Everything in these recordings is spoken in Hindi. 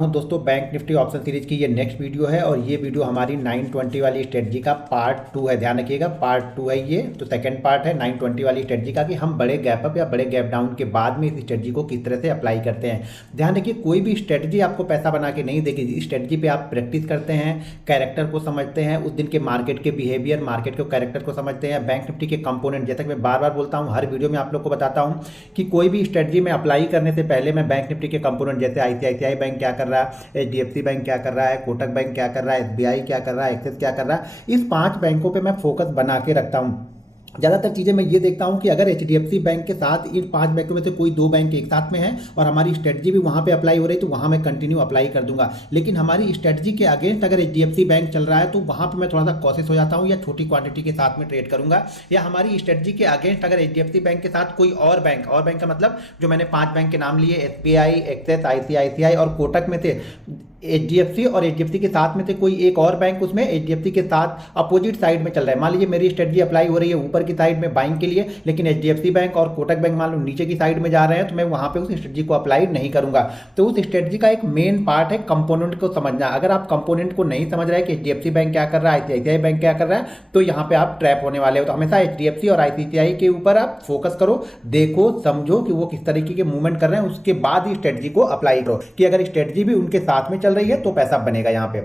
दोस्तों बैंक निफ्टी ऑप्शन सीरीज की ये नेक्स्ट वीडियो है और ये वीडियो हमारी 920 वाली स्ट्रेटजी का पार्ट 2 है। ध्यान रखिएगा, पार्ट 2 है ये। तो सेकंड पार्ट है 920 वाली स्ट्रेटजी का कि हम बड़े गैप अप या बड़े गैप डाउन के बाद में इस स्ट्रेटजी को किस तरह से अप्लाई करते हैं। ध्यान रखिए, कोई भी स्ट्रेटजी आपको पैसा बना के नहीं देगी। इस स्ट्रेटजी पे आप प्रैक्टिस करते हैं, कैरेक्टर को समझते हैं, उस दिन के मार्केट के बिहेवियर, मार्केट के कैरेक्टर को समझते हैं, बैंक निफ्टी के कंपोनेंट। जैसा कि मैं बार बार बोलता हूँ, हर वीडियो में आप लोग को बताता हूँ कि कोई भी स्ट्रेटजी में अप्लाई करने से पहले मैं बैंक निफ्टी के कंपोनेंट, जैसे ICICI बैंक क्या कर रहा है, HDFC बैंक क्या कर रहा है, कोटक बैंक क्या कर रहा है, SBI क्या कर रहा है, एक्सिस क्या कर रहा है, इस 5 बैंकों पे मैं फोकस बना के रखता हूँ। ज़्यादातर चीज़ें मैं ये देखता हूँ कि अगर HDFC बैंक के साथ इन 5 बैंकों में से कोई 2 बैंक एक साथ में है और हमारी स्ट्रेटजी भी वहाँ पे अप्लाई हो रही है तो वहाँ मैं कंटिन्यू अप्लाई कर दूंगा। लेकिन हमारी स्ट्रेटजी के अगेंस्ट अगर HDFC बैंक चल रहा है तो वहाँ पे मैं थोड़ा सा कॉशियस हो जाता हूँ या छोटी क्वांटिटी के साथ में ट्रेड करूंगा। या हमारी स्ट्रेटजी के अगेंस्ट अगर HDFC बैंक के साथ कोई और बैंक का मतलब जो मैंने 5 बैंक के नाम लिए, SBI, एक्सिस, ICICI और कोटक में थे, HDFC और HDFC के साथ में से कोई एक और बैंक उसमें HDFC के साथ अपोजिट साइड में चल रहा है। मान लीजिए मेरी स्ट्रेटजी अप्लाई हो रही है ऊपर की साइड में बाइंग के लिए, लेकिन HDFC बैंक और कोटक बैंक मान लो नीचे की साइड में जा रहे हैं, तो मैं वहां पे उस स्ट्रेटजी को अप्लाई नहीं करूंगा। तो उस स्ट्रेटजी का एक मेन पार्ट है कंपोनेंट को समझना। अगर आप कंपोनेंट को नहीं समझ रहे हैं कि HDFC बैंक क्या कर रहा है, ICICI बैंक क्या कर रहा है, तो यहाँ पे आप ट्रैप होने वाले हो। तो हमेशा HDFC और ICICI के ऊपर आप फोकस करो, देखो, समझो कि वो किस तरीके के मूवमेंट कर रहे हैं, उसके बाद ही स्ट्रेटजी को अप्लाई करो कि अगर स्ट्रेटजी भी उनके साथ में चल रही है तो पैसा बनेगा यहाँ पे।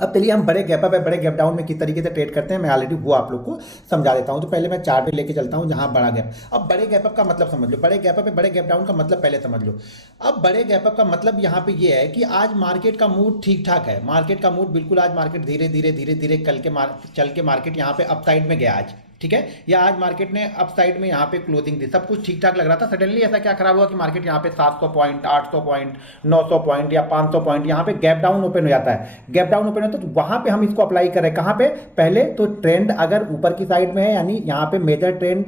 अब चलिए हम बड़े गैप अप है बड़े गैप डाउन में किस तरीके से ट्रेड करते हैं, मैं ऑलरेडी वो आप लोग को समझा देता हूं। तो पहले मैं चार्ट पे लेके चलता हूं जहां बड़ा गैप। अब बड़े गैप अप का मतलब समझ लो, बड़े गैप अप है बड़े गैप डाउन का मतलब पहले समझ लो। अब बड़े गैप अप का मतलब यहाँ पे ये है कि आज मार्केट का मूड ठीक ठाक है, मार्केट का मूड बिल्कुल, आज मार्केट धीरे धीरे चल के मार्केट यहाँ पे अपसाइड में गया आज, ठीक है। या आज मार्केट ने अप साइड में यहाँ पे क्लोजिंग दी, सब कुछ ठीक ठाक लग रहा था। सडनली ऐसा क्या खराब हुआ कि मार्केट यहाँ पे 700 पॉइंट, 800 पॉइंट, 900 पॉइंट या 500 पॉइंट यहाँ पे गैप डाउन ओपन हो जाता है। गैप डाउन ओपन होता है तो वहां पे हम इसको अप्लाई करें। कहां पे? पहले तो ट्रेंड अगर ऊपर की साइड में है, यानी यहाँ पे मेजर ट्रेंड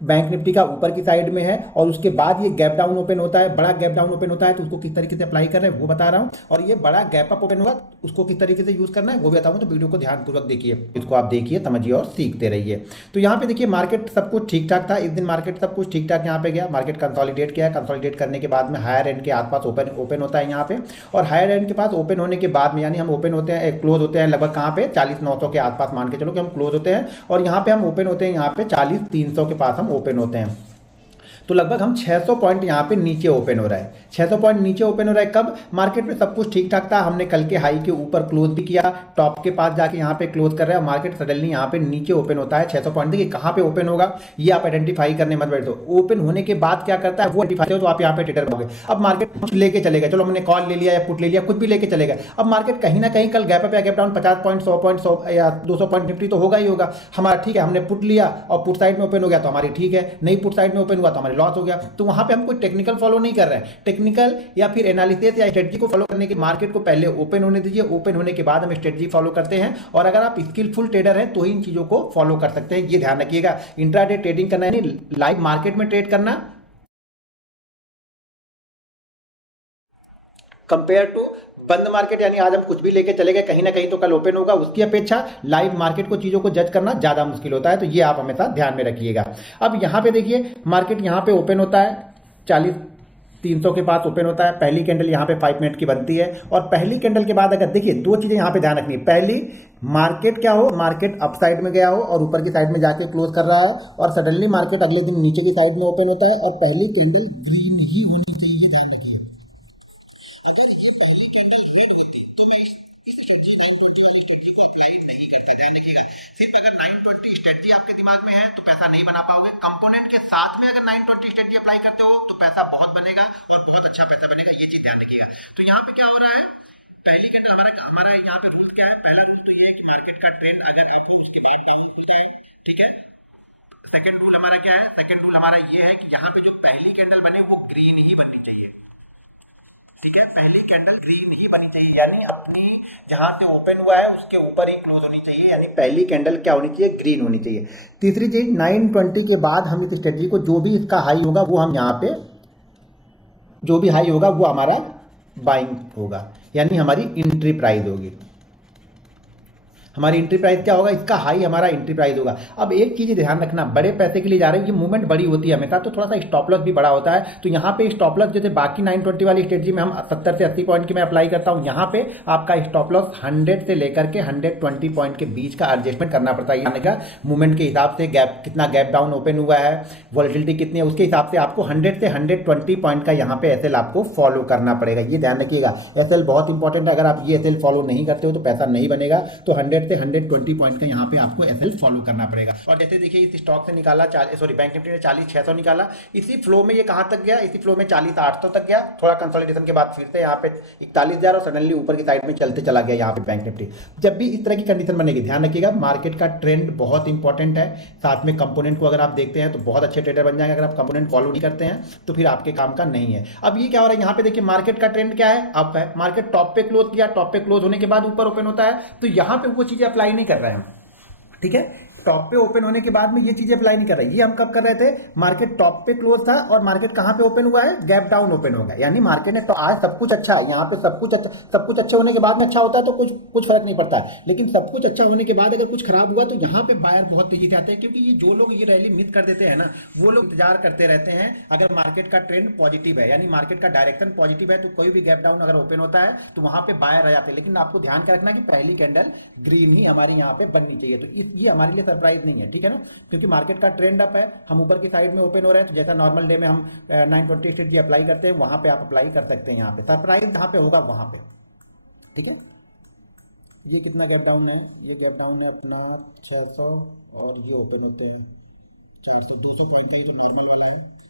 बैंक निफ्टी का ऊपर की साइड में है और उसके बाद ये गैप डाउन ओपन होता है, बड़ा गैप डाउन ओपन होता है, तो उसको किस तरीके से अप्लाई कर रहे हैं वो बता रहा हूं। और ये बड़ा गैप अप ओपन होगा, उसको किस तरीके से यूज करना है वो भी बताऊंगा। तो वीडियो को ध्यानपूर्वक देखिए, इसको आप देखिए, समझिए और सीखते रहिए। तो यहाँ पे देखिए मार्केट सब कुछ ठीक ठाक था, इस दिन मार्केट सब कुछ ठीक ठाक यहाँ पे गया, मार्केट कंसोलिडेट किया। कंसोलिडेट करने के बाद में हायर एंड के आसपास ओपन होता है यहाँ पे, और हायर एंड के पास ओपन होने के बाद में, यानी हम ओपन होते हैं, क्लोज होते हैं लगभग कहाँ पे 40,900 के आसपास, मान के चलो कि हम क्लोज होते हैं, और यहाँ पे हम ओपन होते हैं यहाँ पे 40,300 के पास हम ओपन होते हैं। तो लगभग हम 600 पॉइंट यहाँ पे नीचे ओपन हो रहा है। 600 पॉइंट नीचे ओपन हो रहा है कब? मार्केट में सब कुछ ठीक ठाक था, हमने कल के हाई के ऊपर क्लोज भी किया, टॉप के पास जाके यहाँ पे क्लोज कर रहे हैं, मार्केट सडनली यहाँ पे नीचे ओपन होता है 600 पॉइंट। देखिए कहाँ पे ओपन होगा ये आप आइडेंटिफाई करने मत बैठो, ओपन होने के बाद क्या करता है वो आइडेंटिफाई हो, तो आप यहाँ पे ट्रेडर होगे। अब मार्केट कुछ लेके चलेगा, चलो हमने कॉल ले लिया या पुट ले लिया, कुछ भी लेके चलेगा। अब मार्केट कहीं ना कहीं कल गैप अप या गैप डाउन 50 पॉइंट, 100 पॉइंट, 100 या 200 पॉइंट निफ्टी तो होगा ही होगा हमारा, ठीक है। हमने पुट लिया और पुट साइड में ओपन हो गया तो हमारी ठीक है, नहीं पुट साइड में ओपन हुआ तो हमारी लॉस हो गया। तो वहां पे हम कोई टेक्निकल फॉलो नहीं कर रहे हैं, टेक्निकल या फिर एनालिसिस या स्ट्रेटजी को फॉलो करने के, मार्केट को पहले ओपन होने दीजिए, ओपन होने के बाद हम स्ट्रेटजी फॉलो करते हैं। और अगर आप स्किलफुल ट्रेडर हैं तो ही इन चीजों को फॉलो कर सकते हैं, ये ध्यान रखिएगा। इंट्राडे ट्रेडिंग करना यानी लाइव मार्केट में ट्रेड करना कंपेयर टू बंद मार्केट, यानी आज हम कुछ भी लेके चले गए, कहीं ना कहीं तो कल ओपन होगा, उसकी अपेक्षा लाइव मार्केट को चीजों को जज करना ज्यादा मुश्किल होता है। तो ये आप हमेशा ध्यान में रखिएगा। अब यहाँ पे देखिए मार्केट यहाँ पे ओपन होता है 40,300 के पास ओपन होता है, पहली कैंडल यहाँ पे 5 मिनट की बनती है, और पहली कैंडल के बाद अगर देखिए दो चीजें यहाँ पे ध्यान रखनी है। पहली, मार्केट क्या हो, मार्केट अप साइड में गया हो और ऊपर की साइड में जाके क्लोज कर रहा है, और सडनली मार्केट अगले दिन नीचे की साइड में ओपन होता है और पहली कैंडल ग्रीन ही होनी चाहिए। आपके दिमाग में है तो पैसा नहीं बना पाओगे। कंपोनेंट के साथ में अगर 920 स्ट्रेटजी अप्लाई करते हो तो पैसा बहुत बनेगा और बहुत अच्छा पैसा बनेगा, ये चीज ध्यान रखिएगा। तो यहाँ पे क्या हो रहा है, पहली कैंडल हमारा यहाँ पे रूल क्या है? पहला रूल तो ये है कि मार्केट का ट्रेंड अगर आप उसके बाद बाउंस हो जाए, ठीक है। सेकंड रूल हमारा क्या है? सेकंड रूल हमारा ये है कि यहाँ पे जो पहली कैंडल बने वो ग्रीन ही बननी चाहिए, ठीक है। पहली कैंडल ग्रीन ही बनी चाहिए, यानी अपनी जहां से ओपन हुआ है उसके ऊपर ही क्लोज होनी चाहिए, यानी पहली कैंडल क्या होनी चाहिए? ग्रीन होनी चाहिए। तीसरी चीज, 920 के बाद हम इस स्ट्रेटजी को, जो भी इसका हाई होगा वो हम यहाँ पे, जो भी हाई होगा वो हमारा बाइंग होगा, यानी हमारी एंट्री प्राइस होगी। हमारी एंट्री प्राइस क्या होगा, इसका हाई हमारा एंट्री प्राइस होगा। अब एक चीज़ ध्यान रखना, बड़े पैसे के लिए जा रहे हैं, ये मूवमेंट बड़ी होती है हमेशा, तो थोड़ा सा स्टॉप लॉस भी बड़ा होता है। तो यहाँ पे स्टॉप लॉस जैसे बाकी 920 वाली स्ट्रेटजी में हम 70 से 80 पॉइंट की मैं अप्लाई करता हूँ, यहाँ पे आपका स्टॉप लॉस 100 से लेकर के 120 पॉइंट के बीच का एडजस्टमेंट करना पड़ता है। यानी का मूवमेंट के हिसाब से गैप कितना गैप डाउन ओपन हुआ है, वॉलेटिलिटी कितनी है, उसके हिसाब से आपको 100 से 120 पॉइंट का यहाँ पे एसएल आपको फॉलो करना पड़ेगा। ये ध्यान रखिएगा, एसएल बहुत इंपॉर्टेंट है। अगर आप ये एसएल फॉलो नहीं करते हो तो पैसा नहीं बनेगा। तो 100 से 120 पॉइंट का यहाँ पे आपको एसएल फॉलो करना पड़ेगा। और जैसे देखिए इस स्टॉक से निकाला, सॉरी बैंक निफ्टी ने 40,600 निकाला, इसी फ्लो में ये कहां तक गया, इसी फ्लो में 40,800 तक गया। थोड़ा कंसोलिडेशन के बाद फिर से यहाँ पे 41,000 और सडनली ऊपर की साइड में चलते चला गया यहाँ पे बैंक निफ्टी। जब भी इस तरह की कंडीशन बनेगी, ध्यान रखिएगा मार्केट का ट्रेंड बहुत इंपॉर्टेंट है। साथ में कंपोनेंट को अगर आप देखते हैं तो बहुत अच्छे ट्रेडर बन जाएंगे। अगर आप कंपोनेंट फॉलो नहीं करते हैं तो फिर आपके काम का नहीं है। अब ये क्या हो रहा है, यहाँ पे देखिए मार्केट का ट्रेंड क्या है, अप है। मार्केट टॉप पे क्लोज किया, टॉप पे क्लोज होने के बाद ऊपर ओपन होता है, तो यहाँ पे वो चीजें अप्लाई नहीं कर रहे हैं। ठीक है, टॉप पे ओपन होने के बाद में ये चीजें अप्लाई नहीं कर रही। ये हम कब कर रहे थे, मार्केट टॉप पे क्लोज था और मार्केट कहां पे ओपन हुआ है, गैप डाउन ओपन हो गया। यानी मार्केट ने तो आज सब कुछ अच्छा है, यहाँ पे सब कुछ अच्छा होने के बाद में अच्छा होता है तो कुछ फर्क नहीं पड़ता है। लेकिन सब कुछ अच्छा होने के बाद अगर कुछ खराब हुआ तो यहाँ पे बायर बहुत तेजी से आते हैं, क्योंकि ये जो लोग ये रैली मिस कर देते हैं ना, वो लोग इंतजार करते रहते हैं। अगर मार्केट का ट्रेंड पॉजिटिव है, यानी मार्केट का डायरेक्शन पॉजिटिव है, तो कोई भी गैप डाउन अगर ओपन होता है तो वहां पे बायर आ जाते हैं। लेकिन आपको ध्यान का रखना कि पहली कैंडल ग्रीन ही हमारी यहाँ पे बननी चाहिए। तो ये हमारे लिए सरप्राइज नहीं है, ठीक है ना, क्योंकि मार्केट का ट्रेंड अप है, हम ऊपर की साइड में ओपन हो रहे हैं। तो जैसा नॉर्मल डे में हम 920 स्ट्रेटजी अप्लाई करते हैं, वहां पे आप अप्लाई कर सकते हैं। यहाँ पे सरप्राइज जहां पे होगा वहां पे, ठीक है। ये कितना गैप डाउन है, ये गैप डाउन है अपना 600 और ये ओपन होते हैं 400, 200 पॉइंट का, ये तो नॉर्मल वाला है।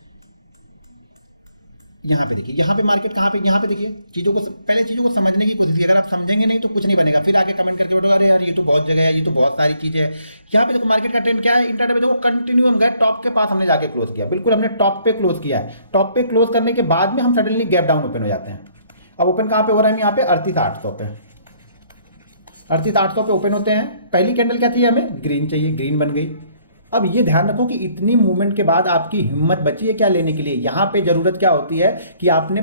यहाँ पे देखिए, यहाँ पे मार्केट कहाँ पे, यहाँ पे देखिए पहले चीजों को समझने की कोशिश कीजिए। अगर आप समझेंगे नहीं तो कुछ नहीं बनेगा, फिर आके कमेंट करके बोलो अरे यार ये तो बहुत जगह है, ये तो बहुत सारी चीजें है। यहाँ पे देखो मार्केट का ट्रेंड क्या है, इंटरडे में देखो कंटिन्यू हम गए टॉप के पास, हमने जाके क्लोज किया, बिल्कुल हमने टॉप पे क्लोज किया है। टॉप पे क्लोज करने के बाद में हम सडनली गैप डाउन ओपन हो जाते हैं। अब ओपन कहाँ पे हो रहा है, यहाँ पे 38,800 पे, 38,800 पे ओपन होते हैं। पहली कैंडल क्या चाहिए हमें, ग्रीन चाहिए, ग्रीन बन गई। अब ये ध्यान रखो कि इतनी मूवमेंट के बाद आपकी हिम्मत बची है क्या लेने के लिए। यहाँ पे जरूरत क्या होती है कि आपने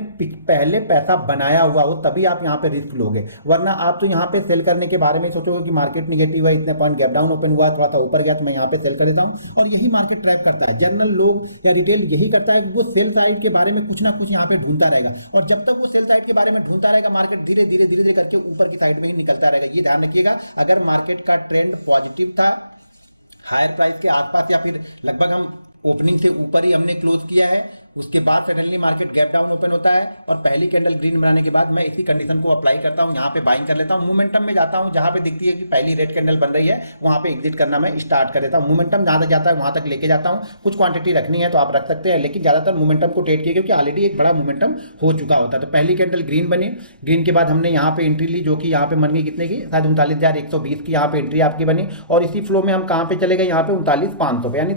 पहले पैसा बनाया हुआ हो, तभी आप यहाँ पे रिस्क लोगे। वरना आप तो यहाँ पे सेल करने के बारे में सोचोगे कि मार्केट निगेटिव है, इतने पॉइंट गैप डाउन ओपन हुआ, थोड़ा सा ऊपर गया तो मैं यहाँ पे सेल कर देता हूँ। और यही मार्केट ट्रैप करता है, जनरल लोग या रिटेल यही करता है कि वो सेल साइड के बारे में कुछ ना कुछ यहाँ पे ढूंढता रहेगा। और जब तक वो सेल साइड के बारे में ढूंढता रहेगा, मार्केट धीरे धीरे करके ऊपर की साइड में ही निकलता रहेगा। ये ध्यान रखिएगा, अगर मार्केट का ट्रेंड पॉजिटिव था, हायर प्राइस के आसपास या फिर लगभग हम ओपनिंग से ऊपर ही हमने क्लोज किया है, उसके बाद suddenly market gap down open होता है और पहली कैंडल ग्रीन बनाने के बाद मैं इसी कंडीशन को अप्लाई करता हूं, यहाँ पे बाइंग कर लेता हूं, मोमेंटम में जाता हूं, जहां पे दिखती है कि पहली रेड कैंडल बन रही है वहां पे एग्जिट करना मैं स्टार्ट कर देता हूं। मोमेंटम जहां तक जाता है वहां तक लेके जाता हूं। कुछ क्वांटिटी रखनी है तो आप रख सकते हैं, लेकिन ज्यादातर मोमेंटम को ट्रेड किया, क्योंकि ऑलरेडी एक बड़ा मोमेंटम हो चुका होता है। तो पहली कैंडल ग्रीन बनी, ग्रीन के बाद हमने यहाँ पे एंट्री ली, जो कि यहाँ पे बन गई कितने की, शायद 39,120 की यहाँ पे एंट्री आपकी बनी। और इसी फ्लो में हम कहाँ पे चले गए, यहाँ पे 39,500 पे, यानी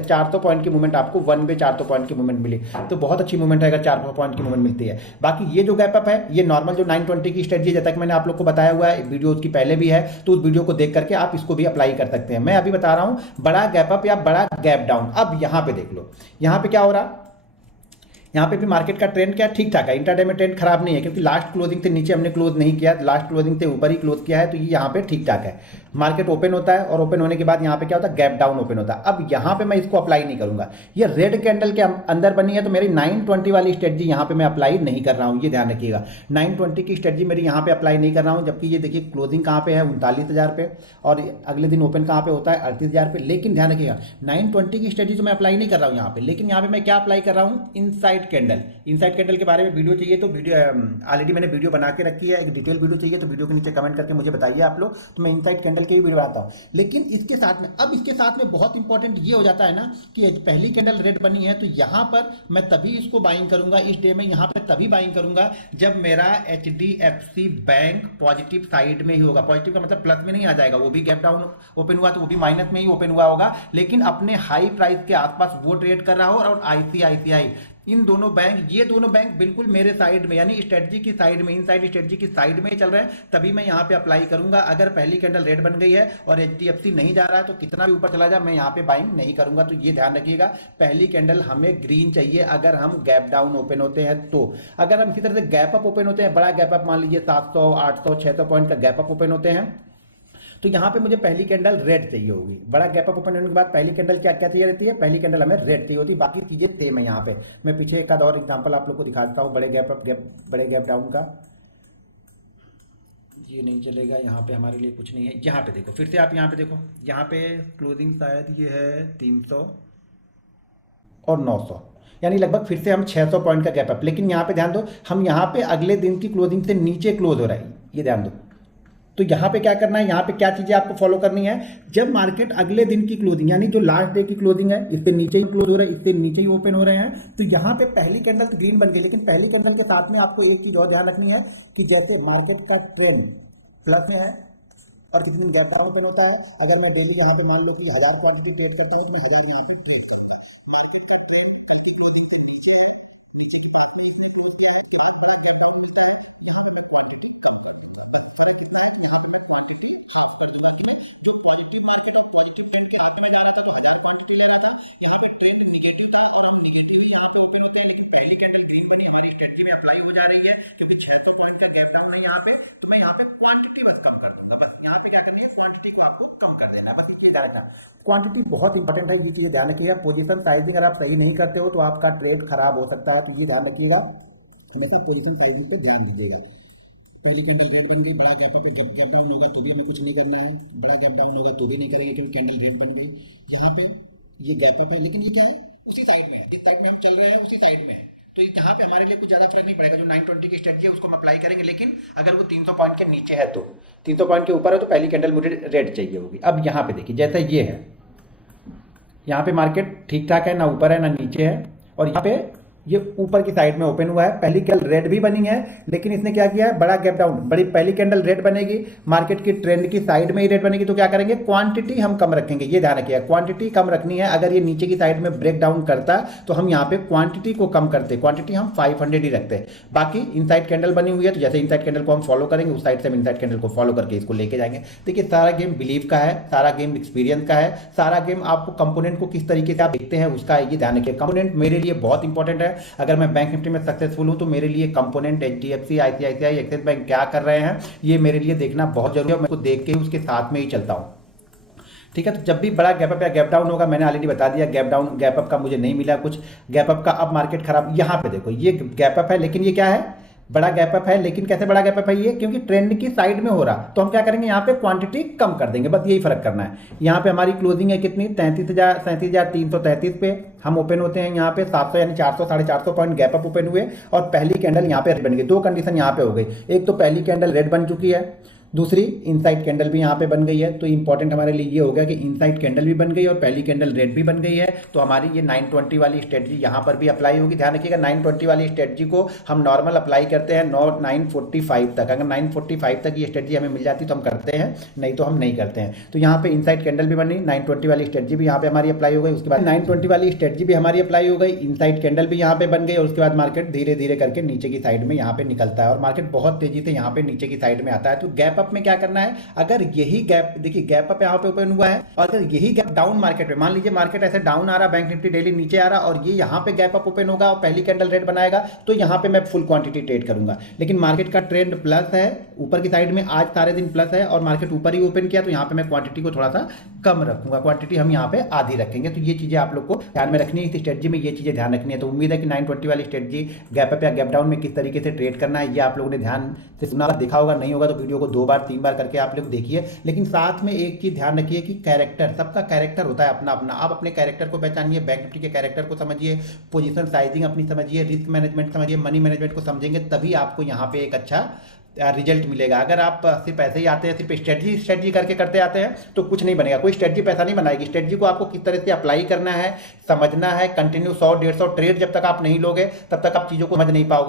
400 पॉइंट की मूवमेंट आपको 1 पे 400 पॉइंट की मूवमेंट मिली। तो बहुत अच्छी मूवमेंट है अगर 400 पॉइंट की मूवमेंट मिलती है। बाकी ये जो गैप अप है, ये नॉर्मल जो 920 की स्ट्रेटजी जब तक मैंने आप लोग को बताया हुआ है, वीडियो उसकी पहले भी है, तो उस वीडियो को देख करके आप इसको भी अप्लाई कर सकते हैं। मैं अभी बता रहा हूं बड़ा गैप अप या बड़ा गैप डाउन। अब यहां पे देख लो, यहां पे क्या हो रहा, यहाँ पे भी मार्केट का ट्रेंड क्या ठीक ठाक है, इंटरडे में ट्रेंड खराब नहीं है, क्योंकि लास्ट क्लोजिंग से नीचे हमने क्लोज नहीं किया, लास्ट क्लोजिंग से ऊपर ही क्लोज किया है। तो ये यहाँ पे ठीक ठाक है। मार्केट ओपन होता है और ओपन होने के बाद यहाँ पे क्या होता है, गैप डाउन ओपन होता है। अब यहाँ पे मैं इसको अप्लाई नहीं करूंगा, ये रेड कैंडल के अंदर बनी है, तो मेरी 920 वाली स्ट्रेटजी यहाँ पे मैं अप्लाई नहीं कर रहा हूँ। ये ध्यान रखिएगा, 920 की स्ट्रेटजी मेरी यहाँ पे अप्लाई नहीं कर रहा हूँ। जबकि ये देखिए क्लोजिंग कहाँ पे है, 39,000 पे, और अगले दिन ओपन कहाँ पे होता है, 38,000 पे। लेकिन ध्यान रखिएगा 920 की स्ट्रेटजी तो मैं अप्लाई नहीं कर रहा हूँ यहाँ पे, लेकिन यहाँ पे मैं क्या अप्लाई कर रहा हूँ, इनसाइड कैंडल। इनसाइड कैंडल के बारे में वीडियो चाहिए तो वीडियो ऑलरेडी मैंने वीडियो बना के रखी है, एक डिटेल वीडियो चाहिए तो वीडियो के नीचे कमेंट करके मुझे बताइए आप लोग, तो मैं इनसाइड कैंडल की भी वीडियो बनाता हूँ। लेकिन इसके साथ में, अब इसके साथ में बहुत इंपॉर्टेंट ये हो जाता है ना कि पहली कैंडल रेड बनी है, तो यहां पर मैं तभी इसको बाइंग करूंगा इस डे में, यहां पर तभी बाइंग करूंगा जब मेरा HDFC बैंक पॉजिटिव साइड में ही होगा। पॉजिटिव का मतलब प्लस में नहीं आ जाएगा, वो भी गैप डाउन ओपन हुआ तो वो भी माइनस में ही ओपन हुआ होगा, लेकिन अपने हाई प्राइस के आसपास वो ट्रेड कर रहा हो। और ICICI, इन दोनों बैंक, ये दोनों बैंक बिल्कुल मेरे साइड में, यानी स्ट्रेटजी की साइड में, इनसाइड स्ट्रेटजी की साइड में ही चल रहे हैं, तभी मैं यहाँ पे अप्लाई करूंगा। अगर पहली कैंडल रेड बन गई है और HDFC नहीं जा रहा है तो कितना भी ऊपर चला जाए मैं यहाँ पे बाइंग नहीं करूंगा। तो ये ध्यान रखिएगा, पहली कैंडल हमें ग्रीन चाहिए अगर हम गैप डाउन ओपन होते हैं। तो अगर हम इसी तरह से गैप अप ओपन होते हैं, बड़ा गैप अप मान लीजिए 700, 800, 600 पॉइंट का गैप अप ओपन होते हैं, तो यहाँ पे मुझे पहली कैंडल रेड चाहिए होगी। बड़ा गैप अप ओपन होने के बाद पहली कैंडल क्या क्या चाहिए रहती है, पहली कैंडल हमें रेड चाहिए होती है, बाकी चीज़ें सेम है। यहाँ पे मैं पीछे एक आध और एग्जांपल आप लोग को दिखाता हूँ बड़े गैप अप बड़े गैप डाउन का। ये नहीं चलेगा, यहाँ पे हमारे लिए कुछ नहीं है। यहाँ पे देखो, फिर से आप यहाँ पे देखो, यहाँ पे क्लोजिंग शायद ये है 300 और 900, यानी लगभग फिर से हम 600 पॉइंट का गैप अप। लेकिन यहाँ पे ध्यान दो, हम यहाँ पे अगले दिन की क्लोजिंग से नीचे क्लोज हो रहा है, ये ध्यान दो। तो यहाँ पे क्या करना है, यहाँ पे क्या चीज़ें आपको फॉलो करनी है। जब मार्केट अगले दिन की क्लोजिंग यानी जो लास्ट डे की क्लोजिंग है, इससे नीचे ही क्लोज हो रहा है, इससे नीचे ही ओपन हो रहे हैं, तो यहाँ पे पहली कैंडल तो ग्रीन बन गई। लेकिन पहली कैंडल के साथ में आपको एक चीज़ और ध्यान रखनी है कि जैसे मार्केट का ट्रेंड प्लस में है और किसी दिन गैप डाउन ओपन होता है, अगर मैं डेली यहाँ पे मान लो कि 1000 क्वांटिटी ट्रेड करता हूँ तो मैं 1000 क्वांटिटी बहुत इंपॉर्टेंट है, ये चीज़ें ध्यान रखिएगा। पोजीशन साइजिंग अगर आप सही नहीं करते हो तो आपका ट्रेड खराब हो सकता है, तो ये ध्यान रखिएगा, हमेशा पोजीशन साइजिंग पे ध्यान दीजिएगा। पहली कैंडल रेड बन गई, बड़ा गैप अप गैप डाउन होगा तो भी हमें कुछ नहीं करना है, बड़ा गैप डाउन होगा तो भी नहीं करेंगे क्योंकि कैंडल रेड बन गई। यहाँ पे ये गैप अप है, लेकिन ये क्या है, उसी साइड में है, जिस साइड में हम चल रहे हैं उसी साइड में है, तो यहाँ पे हमारे लिए कुछ ज़्यादा फर्क नहीं पड़ेगा। जो 920 की स्ट्रेटजी है उसको हम अप्लाई करेंगे, लेकिन अगर वो 300 पॉइंट के नीचे है तो 300 पॉइंट के ऊपर है तो पहली कैंडल मुझे रेड चाहिए होगी। अब यहाँ पे देखिए, जैसा ये है, यहाँ पे मार्केट ठीक ठाक है, ना ऊपर है ना नीचे है, और यहाँ पे ये ऊपर की साइड में ओपन हुआ है। पहली कैंडल रेड भी बनी है, लेकिन इसने क्या किया है, बड़ा गैप डाउन। बड़ी पहली कैंडल रेड बनेगी, मार्केट की ट्रेंड की साइड में ही रेड बनेगी, तो क्या करेंगे, क्वांटिटी हम कम रखेंगे। ये ध्यान रखिएगा, क्वांटिटी कम रखनी है। अगर ये नीचे की साइड में ब्रेक डाउन करता तो हम यहाँ पे क्वांटिटी को कम करते, क्वांटिटी हम 500 ही रखते हैं। बाकी इनसाइड कैंडल बनी हुई है, तो जैसे इनसाइड कैंडल को हम फॉलो करेंगे, उस साइड से हम इनसाइड कैंडल को फॉलो करके इसको लेके जाएंगे। देखिए, सारा गेम बिलीव का है, सारा गेम एक्सपीरियंस का है, सारा गेम आपको कंपोनेंट को किस तरीके से आप देखते हैं उसका है, ये ध्यान रखिए। कंपोनेंट मेरे लिए बहुत इंपॉर्टेंट है। अगर मैं बैंक निफ्टी में सक्सेसफुल हूं तो मेरे लिए component HDFC, ICICI, axis bank क्या कर रहे हैं, ये मेरे लिए देखना बहुत जरूरी है। मैं उसको देख के उसके साथ में ही चलता हूं। ठीक है, तो जब भी बड़ा गैप अप या गैप डाउन होगा, मैंने ऑलरेडी बता दिया, गैप डाउन गैप अप का मुझे नहीं मिला कुछ, गैप अप का अब मार्केट खराब। यहाँ पे देखो, ये गैप अप है, लेकिन ये क्या है, बड़ा गैप अप है। लेकिन कैसे बड़ा गैप अप है ये, क्योंकि ट्रेंड की साइड में हो रहा, तो हम क्या करेंगे, यहाँ पे क्वांटिटी कम कर देंगे, बस यही फर्क करना है। यहाँ पे हमारी क्लोजिंग है कितनी, 37,333 पे हम ओपन होते हैं। यहाँ पे 700 यानी 400 450 पॉइंट गैप अप ओपन हुए, और पहली कैंडल यहाँ पे रेड बन गई। दो कंडीशन यहाँ पे हो गई, एक तो पहली कैंडल रेड बन चुकी है, दूसरी इनसाइड कैंडल भी यहाँ पे बन गई है। तो इंपॉर्टेंट हमारे लिए ये हो गया कि इनसाइड कैंडल भी बन गई और पहली कैंडल रेड भी बन गई है, तो हमारी ये 920 वाली स्ट्रेटजी यहाँ पर भी अप्लाई होगी। ध्यान रखिएगा, 920 वाली स्ट्रेटजी को हम नॉर्मल अप्लाई करते हैं 945 तक। अगर 945 तक ये स्ट्रेटजी हमें मिल जाती तो हम करते हैं, नहीं तो हम नहीं करते हैं। तो यहाँ पे इनसाइड कैंडल भी बनी, 920 वाली स्ट्रेटजी भी यहाँ पे हमारी अप्लाई हो गई। उसके बाद 920 वाली स्ट्रेटजी भी हमारी अप्लाई हो गई, इनसाइड कैंडल भी यहाँ पे बन गई, और उसके बाद मार्केट धीरे धीरे करके नीचे की साइड में यहाँ पे निकलता है, और मार्केट बहुत तेजी से यहाँ पे नीचे की साइड में आता है। तो गैप अप में क्या करना है, अगर यही गैप, देखिए गैप अप यहाँ पे ओपन हुआ है, और अगर यही गैप डाउन मार्केट में, मान लीजिए मार्केट ऐसे डाउन आ रहा, बैंक निफ्टी डेली नीचे आ रहा, और ये यहाँ पे गैप अप ओपन होगा और पहली कैंडल रेड बनाएगा, तो यहाँ पे मैं फुल क्वांटिटी ट्रेड करूंगा। लेकिन मार्केट का ट्रेंड प्लस है, ऊपर की साइड में आज सारे दिन प्लस है, और मार्केट ऊपर ही ओपन किया, तो यहाँ पे मैं क्वांटिटी को थोड़ा सा कम रखूंगा, क्वांटिटी हम यहाँ पे आधी रखेंगे। तो ये चीजें आप लोग को ध्यान में रखनी है, इस स्ट्रेटजी में ये चीजें ध्यान रखनी है। तो उम्मीद है कि 920 वाली स्ट्रेटजी गैप अप या गैप डाउन में किस तरीके से ट्रेड करना है, ये आप लोगों ने ध्यान से सुना, देखा होगा। नहीं होगा तो वीडियो को 2 बार 3 बार करके आप लोग देखिए। लेकिन साथ में एक चीज ध्यान रखिए कि कैरेक्टर, सबका कैरेक्टर होता है अपना अपना। आप अपने कैरेक्टर को पहचानिए, बैंक निफ्टी के कैरेक्टर को समझिए, पोजीशन साइजिंग अपनी समझिए, रिस्क मैनेजमेंट समझिए, मनी मैनेजमेंट को समझेंगे, तभी आपको यहाँ पे एक अच्छा रिजल्ट मिलेगा। अगर आप सिर्फ ऐसे ही आते हैं, सिर्फ स्ट्रेटजी करके करते आते हैं, तो कुछ नहीं बनेगा। कोई स्ट्रेटजी पैसा नहीं बनाएगी। स्ट्रेटजी को आपको किस तरह से अप्लाई करना है, समझना है। कंटिन्यू 100 150 ट्रेड जब तक आप नहीं लोगे, तब तक आप चीज़ों को समझ नहीं पाओगे।